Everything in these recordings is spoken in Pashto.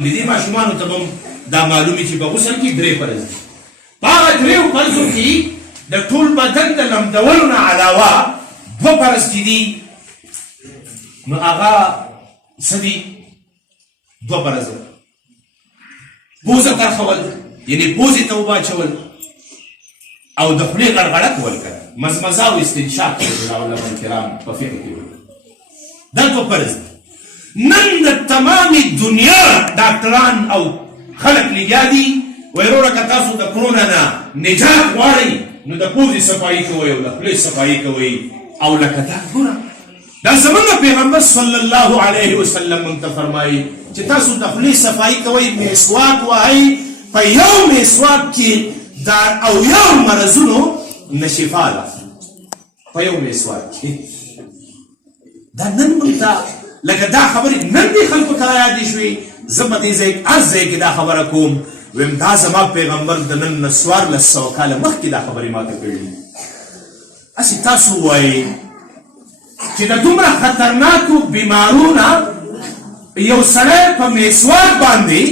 د دې ماشومانو ته به هم دا معلومي چې په غسل کې درې فرض دي. په هغه دریو فرضو کې د ټول بدن د لمدولو نه علاوه دوه فرض چې دي نو هغه څه دي؟ دوه فرض پوزه ترخول، یعنې پوزې ته اوبه اچول او د خولې غړغړه کول که مزمزه او استنشاق علماء کرام په فقه کې وایي دا دوه فرض دي. نن د تمام دنیا ډاکټران او خلک لګیا دي وایي وروره که تاسو د کرونا نه نجات غواړئ نو د پوزې صفایي کوئ او د خولې صفایي کوئ او لکه دا ګوره دا زمونږ پیغمبر صلی الله علیه وسلم موږ ته فرمایي چې تاسو د خولې صفایي کوئ، مسواک وهئ، په یو مسواک کې دا او یو مرضونو نه شفا ده په یو مسواک کې. دا نن موږ ته لکه دا خبرې نن دې خلکو ته یادې شوې. زه په دې ځای هر ځای کې دا خبره کوم ویم دا زما پیغمبر د نن نه 1400 کاله مخکې دا خبرې ماته کړي. هسې تاسو وایئ چې د دومره خطرناکو بیمارونه یو سړی په مسواک باندې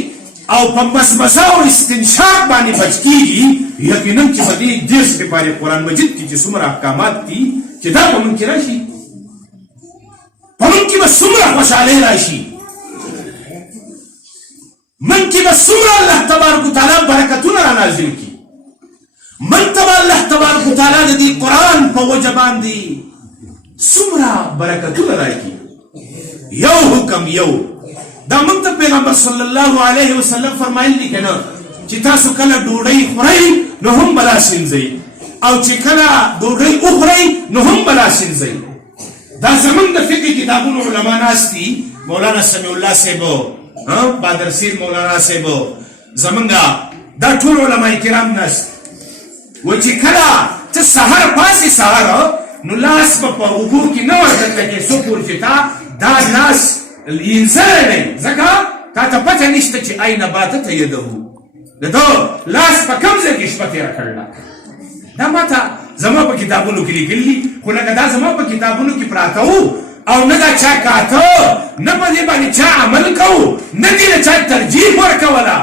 او په مزمزه او استنشاق باندې بچ کېږي، یقینا چې په دې دېرش پارې قرآن مجید کې چې څومره احکامات دي چې دا په موږ کې راشي، په موږ کې به څومره خوشحالۍ راشي، موږ کې به څومره الله تبارک وتعالی برکتونه را نازل کړي، موږ ته به الله تبارک وتعالی د دې قرآن په وجه باندې څومره برکتونه راکړي. یو حکم یو دا موږ ته پیغمبر صلی الله علیه وسلم فرمایلی دي که نه چې تاسو کله ډوډۍ خورئ نو هم به لاس وینځئ او چې کله ډوډۍ وخورئ نو هم به لاس وینځئ. دا زمونږ د فقه کتابونو علما ناست دي، مولانا سمیع الله صاحب، بادرسیر مولانا صاحب، زمونږ دا ټول علما کرام ناست وایي چې کله ته سهار پاسې سهار نو لاس به په اوبو کې نه ورته کې څو پورې چې تا دا لاس وینځلی دی، ځکه تا ته پته نشته چې اين باتت یده د ده لاس په کوم ځای کې شپه تېره کړله. دا ماته زما په کتابونو کې لیکلي دي، خو لکه دا زما په کتابونو کې پراته وو او نه دا چا کاته، نه په دې باندې چا عمل کوو، نه دې له چا ترجیح ورکوله.